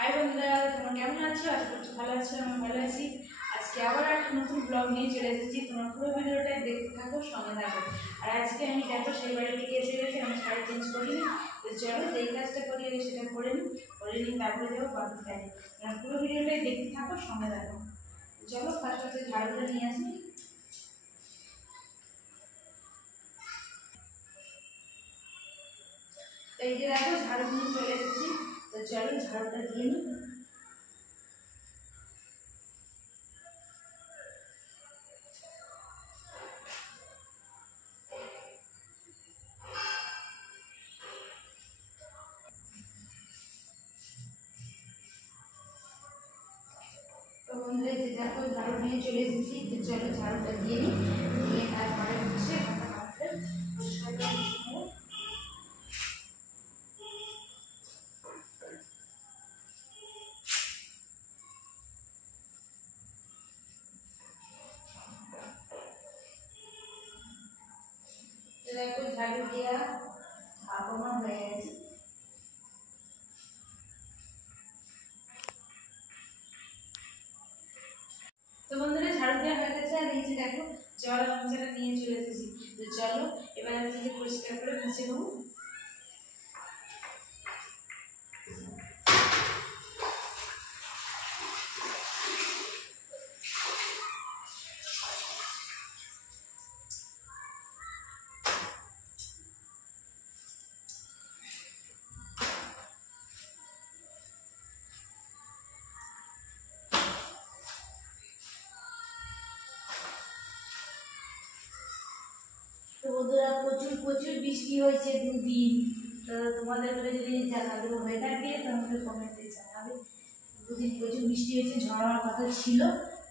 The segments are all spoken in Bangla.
হাই বন্ধুরা, তোমরা কেমন আছো? আশা করছি ভালো আছো। আমি ভালো আছি। আজকে আবার একটা নতুন ব্লগ নিয়ে চলে এসেছি। তোমরা পুরো ভিডিওটা দেখতে থাকো, সঙ্গে থাকো। আর আজকে আমি দেখো সেই বাড়ি থেকে এসে গেছি, আমি শাড়ি চেঞ্জ করিনি। তো চলো যেই কাজটা করি আগে সেটা করে নিই তারপরে যাবো বাকি কাজে। তোমরা পুরো ভিডিওটাই দেখতে থাকো, সঙ্গে থাকো। চলো ফার্স্ট হচ্ছে ঝাড়ুটা নিয়ে আসি। তো এই যে দেখো ঝাড়ু নিয়ে চলে এসেছি। তো চলো ঝাড়ুটা দিয়ে নিই। তো বন্ধুরা যে দেখো ঝাড়ু নিয়ে চলে এসেছি। তো চলো ঝাড়ুটা দিয়ে নিই, নিয়ে তারপরে হচ্ছে হাতটা পরিষ্কার করে নেবো। দেখো ঝাড়ু দেওয়া আপনা হয়ে গেছে। তো বন্ধুরা ঝাড়ু দেওয়া হয়ে গেছে। আর এই যে দেখো জল গামছাটা নিয়ে চলে এসেছি। তো চলো এবার হচ্ছে যে পরিষ্কার করে মুছে নেবো। তো বন্ধুরা প্রচুর প্রচুর বৃষ্টি হয়েছে দুদিন। তো তোমাদের বলে যদি জানাগুলো হয়ে থাকে তাহলে কমেন্টে জানাবে। দুদিন প্রচুর বৃষ্টি হয়েছে, ঝড় হওয়ার কথা ছিল,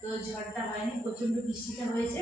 তো ঝড়টা হয়নি, প্রচণ্ড বৃষ্টিটা হয়েছে।